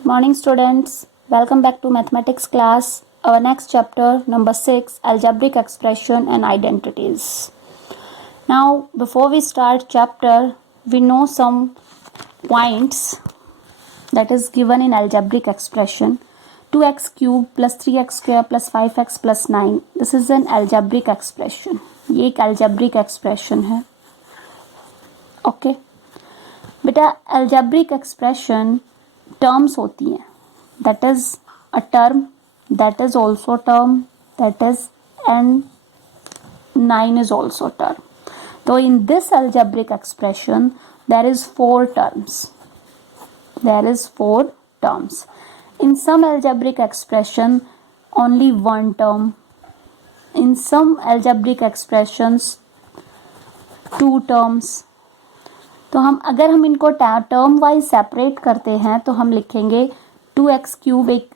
Morning students, welcome back to mathematics class. Our next chapter number 6, algebraic expression and identities. Now before we start chapter, we know some points that is given in algebraic expression. 2x cube plus 3x square plus 5x plus 9. This is an algebraic expression. ये एक algebraic expression है. Okay. बेटा algebraic expression terms होती हैं. That is a term, that is also term, that is and 9 is also term. So in this algebraic expression there is four terms. In some algebraic expression only one term. In some algebraic expressions two terms. तो अगर हम इनको term wise separate करते हैं तो हम लिखेंगे 2x cube एक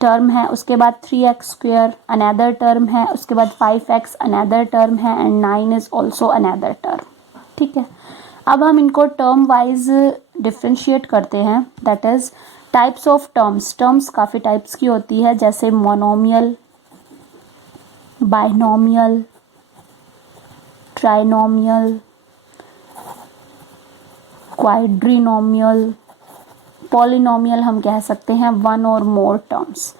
टर्म है, उसके बाद 3x स्क्वायर अनदर टर्म है, उसके बाद 5x अनदर टर्म है and 9 is also another term. ठीक है, अब हम इनको टर्म वाइज डिफ्रेंशिएट करते हैं. That is types of terms काफ़ी टाइप्स की होती है, जैसे मोनोमियल, बाइनोमियल, ट्राइनोमियल, क्वाड्रिनोमियल, पॉलिनोमियल हम कह सकते हैं. वन और मोर टर्म्स.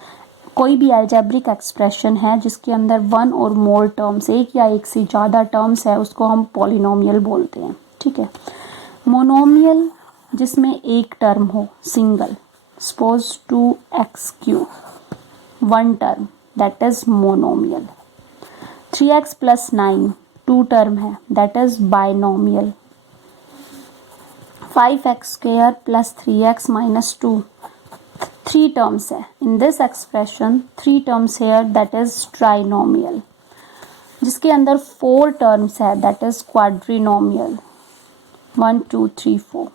कोई भी अलजेब्रिक एक्सप्रेशन है जिसके अंदर वन और मोर टर्म्स, एक या एक से ज़्यादा टर्म्स है, उसको हम पॉलिनोमियल बोलते हैं. ठीक है. मोनोमियल जिसमें एक टर्म हो, single, suppose 2x cube, one term, that is monomial. 3x plus 9 two term है, that is binomial. 5x square plus 3x minus 2 three terms है. In this expression three terms here, that is trinomial. जिसके अंदर four terms है, that is quadrinomial. 1 2 3 4.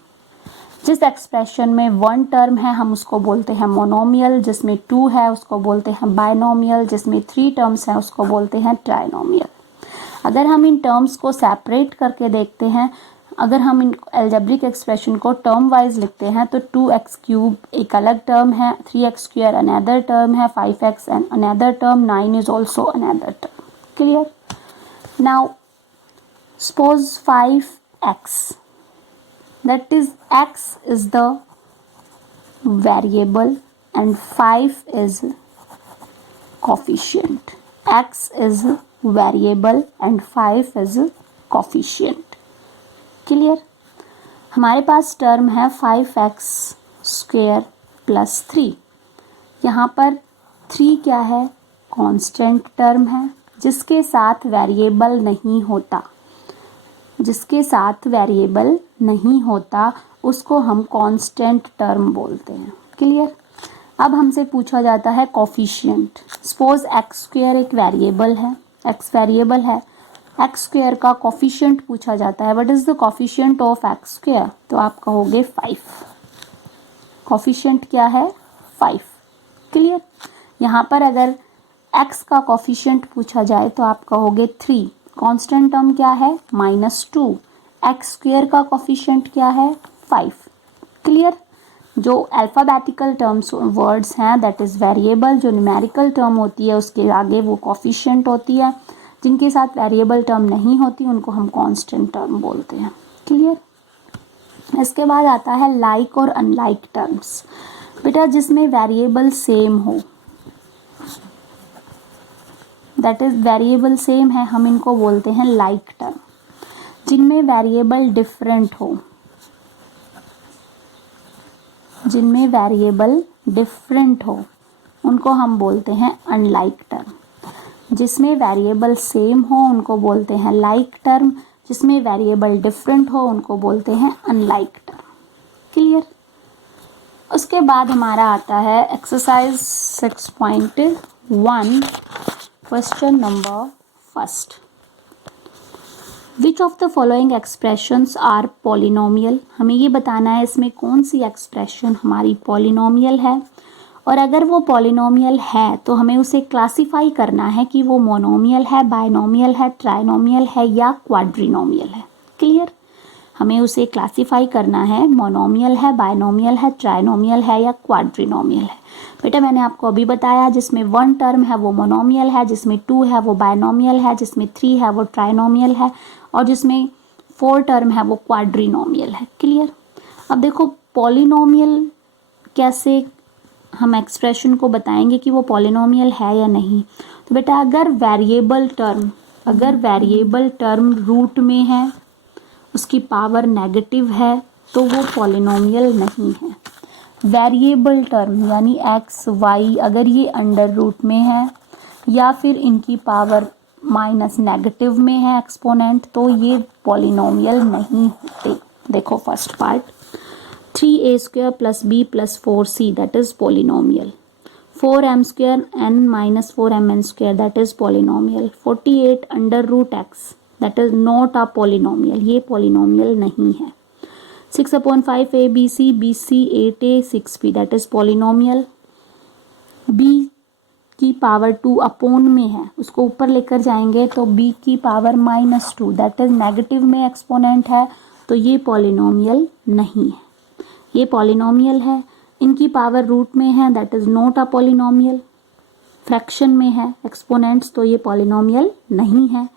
जिस expression में one term है हम उसको बोलते हैं मोनोमियल, जिसमें टू है उसको बोलते हैं बाइनोमियल, जिसमें थ्री टर्म्स हैं उसको बोलते हैं ट्राइनोमियल. अगर हम इन टर्म्स को सेपरेट करके देखते हैं, अगर हम इन अलजेब्रिक एक्सप्रेशन को टर्म वाइज लिखते हैं तो 2x क्यूब एक अलग टर्म है, 3x स्क्वायर अनदर टर्म है, 5x another term, 9 is also another term. Clear. Now suppose 5x, that is x is the variable and 5 is coefficient. x is variable and 5 is coefficient. Clear. हमारे पास term है 5x square plus 3. यहाँ पर 3 क्या है, constant term है जिसके साथ variable नहीं होता. जिसके साथ वेरिएबल नहीं होता उसको हम कांस्टेंट टर्म बोलते हैं. क्लियर. अब हमसे पूछा जाता है कोफिशिएंट. सपोज x स्क्वायर एक वेरिएबल है, x वेरिएबल है, x स्क्वायर का कोफिशिएंट पूछा जाता है. What is the coefficient of x square, तो आप कहोगे 5. कोफिशिएंट क्या है, 5. क्लियर. यहाँ पर अगर x का कोफिशिएंट पूछा जाए तो आप कहोगे 3. कांस्टेंट टर्म क्या है, -2. x स्क्वायर का कोफिशिएंट क्या है, 5. क्लियर. जो अल्फ़ाबेटिकल टर्म्स वर्ड्स हैं, दैट इज़ वेरिएबल. जो न्यूमेरिकल टर्म होती है उसके आगे वो कोफिशिएंट होती है. जिनके साथ वेरिएबल टर्म नहीं होती उनको हम कांस्टेंट टर्म बोलते हैं. क्लियर. इसके बाद आता है लाइक और अनलाइक टर्म्स. बेटा जिसमें वेरिएबल सेम हो, दैट इज वेरिएबल सेम है, हम इनको बोलते हैं लाइक टर्म. जिनमें वेरिएबल डिफरेंट हो, जिनमें वेरिएबल डिफरेंट हो उनको हम बोलते हैं अनलाइक टर्म. जिसमें वेरिएबल सेम हो उनको बोलते हैं लाइक टर्म. जिसमें वेरिएबल डिफरेंट हो उनको बोलते हैं अनलाइक टर्म. क्लियर. उसके बाद हमारा आता है exercise 6.1, question number first. Which of the following expressions are polynomial. हमें ये बताना है इसमें कौन सी एक्सप्रेशन हमारी पॉलिनोमियल है, और अगर वो पॉलिनोमियल है तो हमें उसे क्लासिफाई करना है कि वो मोनोमियल है, बाइनोमियल है, ट्राइनोमियल है या क्वाड्रिनोमियल है. क्लियर. हमें उसे क्लासिफाई करना है, मोनोमियल है, बायनोमियल है, ट्राइनोमियल है या क्वाड्रिनोमियल है। बेटा मैंने आपको अभी बताया, जिसमें 1 टर्म है वो मोनोमियल है, जिसमें 2 है वो बायनोमियल है, जिसमें 3 है वो ट्राइनोमियल है, और जिसमें 4 टर्म है वो क्वाड्रिनोमियल है। क्लियर। अब देखो पॉलिनोमियल कैसे हम एक्सप्रेशन को बताएंगे कि वो पॉलिनोमियल है या नहीं। तो बेटा अगर वेरिएबल टर्म रूट में है, उसकी पावर नेगेटिव है, तो वो पॉलिनोमियल नहीं है। वेरिएबल टर्म यानी एक्स वाई अगर ये अंडर रूट में है या फिर इनकी पावर माइनस नेगेटिव में है एक्सपोनेंट, तो ये पॉलिनोमियल नहीं होते। देखो first part, 3a² + b + 4c that is polynomial, 4m² n - 4mn² that is polynomial, 48 √x that is not a polynomial, ये polynomial नहीं है। 6/5 abc bc 8a 6b that is polynomial, b की power 2 upon में है, उसको ऊपर लेकर जाएंगे तो b की पावर -2 दैट इज नेगेटिव में एक्सपोनेंट है, तो ये पॉलिनोमियल नहीं है। ये पॉलिनोमियल है, इनकी पावर रूट में है, that is not a polynomial, fraction में है एक्सपोनेंट्स, तो ये पॉलिनोमियल नहीं है।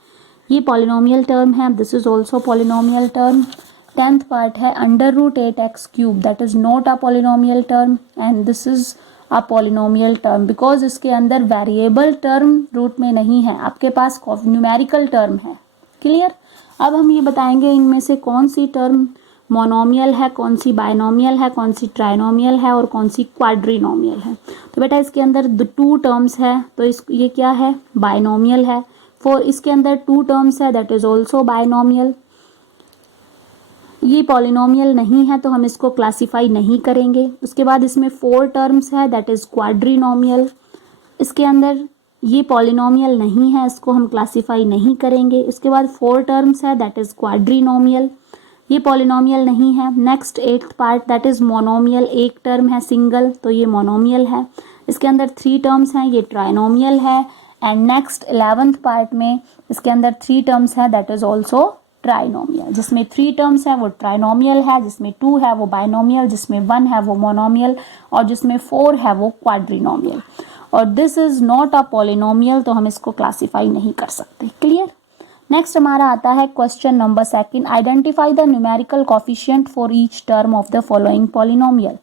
ये पॉलिनोमियल टर्म है, this is also polynomial term. 10th part है √8x³ that is not a polynomial term and this is a polynomial term because इसके अंदर वेरिएबल टर्म रूट में नहीं है, आपके पास न्यूमेरिकल टर्म है। क्लियर। अब हम ये बताएंगे इनमें से कौन सी टर्म मोनोमियल है, कौन सी बायनोमियल है, कौन सी ट्राइनोमियल है और कौन सी क्वाड्रिनोमियल है। तो बेटा इसके अंदर 2 टर्म्स है, तो ये क्या है, बायनोमियल है। इसके अंदर 2 टर्म्स है, दैट इज ऑल्सो बायनोमियल। ये पॉलिनोमियल नहीं है तो हम इसको क्लासीफाई नहीं करेंगे। उसके बाद इसमें 4 टर्म्स है, दैट इज क्वाड्रिनोमियल। इसके अंदर ये पॉलिनोमियल नहीं है, इसको हम क्लासीफाई नहीं करेंगे। इसके बाद 4 टर्म्स है, दैट इज क्वाड्रिनोमियल, ये पॉलिनोमियल नहीं है। Next 8th part that is monomial, एक टर्म है सिंगल, तो ये मोनोमियल है। इसके अंदर 3 टर्म्स हैं, ये ट्राइनोमियल है। एंड नेक्स्ट 11th पार्ट में इसके अंदर 3 टर्म्स है, दैट इज ऑल्सो ट्राइनोमियल। जिसमें 3 टर्म्स है वो ट्राइनोमियल है, जिसमें 2 है वो बायनोमियल, जिसमें 1 है वो मोनोमियल और जिसमें 4 है वो क्वाड्रिनोमियल। और this is not a polynomial, तो हम इसको क्लासीफाई नहीं कर सकते। क्लियर। नेक्स्ट हमारा आता है question number 2, identify the numerical coefficient for each term of the following polynomial.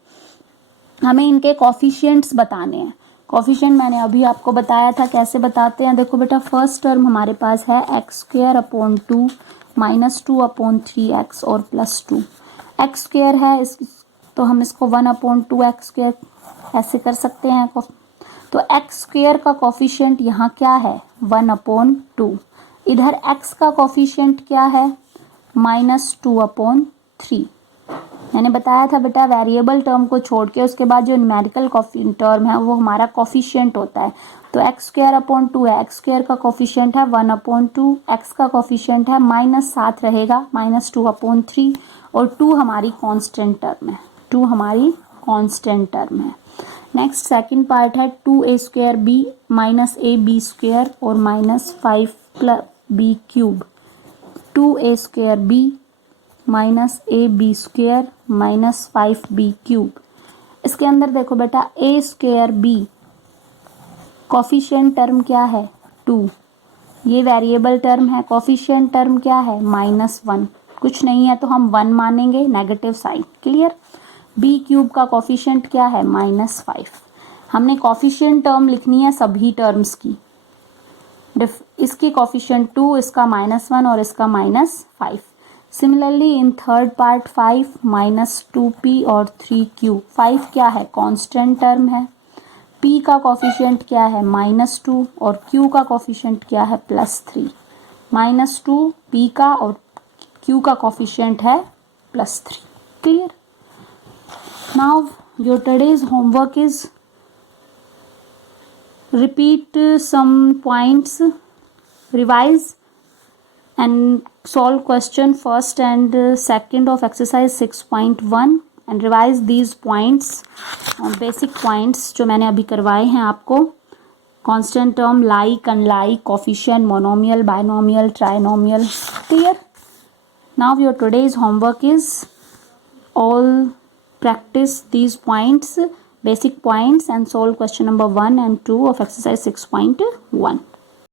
हमें इनके कॉफिशिएंट्स बताने हैं। कॉफिशिएंट मैंने अभी आपको बताया था कैसे बताते हैं। देखो बेटा फर्स्ट टर्म हमारे पास है x² / 2 -2/3x और +2। x² है तो हम इसको 1/2x² ऐसे कर सकते हैं। तो x² का कॉफिशिएंट यहाँ क्या है, 1/2। इधर x का कॉफिशिएंट क्या है, -2/3। मैंने बताया था बेटा वेरिएबल टर्म को छोड़ के उसके बाद जो न्यूमेरिकल टर्म है वो हमारा कॉफिशिएंट होता है। तो x² / 2 है, x² का कॉफिशिएंट है 1/2, x का कॉफिशिएंट है -7 रहेगा, -2/3 और 2 हमारी कांस्टेंट टर्म है, 2 हमारी कांस्टेंट टर्म है। नेक्स्ट सेकंड पार्ट है 2a² -ab² और -5b³, 2a² -ab² -5b³। इसके अंदर देखो बेटा a²b कॉफिशिएंट टर्म क्या है, 2। ये वेरिएबल टर्म है, कॉफिशिएंट टर्म क्या है, -1। कुछ नहीं है तो हम 1 मानेंगे, नेगेटिव साइन। क्लियर। b³ का कॉफिशिएंट क्या है, -5। हमने कॉफिशिएंट टर्म लिखनी है सभी टर्म्स की। इसकी कॉफिशिएंट 2, इसका -1 और इसका -5। Similarly in third part 5 -2p और 3q। 5 क्या है, कांस्टेंट टर्म है। p का कॉफिशिएंट क्या है, -2 और q का कॉफिशिएंट क्या है, +3। -2 p का और q का कॉफिशिएंट है +3। Clear. Now your today's homework is repeat some points, revise and solve question first and second of exercise 6.1 and revise these points, basic points जो मैंने अभी करवाए हैं आपको। constant term, like, unlike, coefficient, monomial, binomial, trinomial. Clear? Now your today's homework is all practice these points, basic points, and solve question number 1 and 2 of exercise 6.1.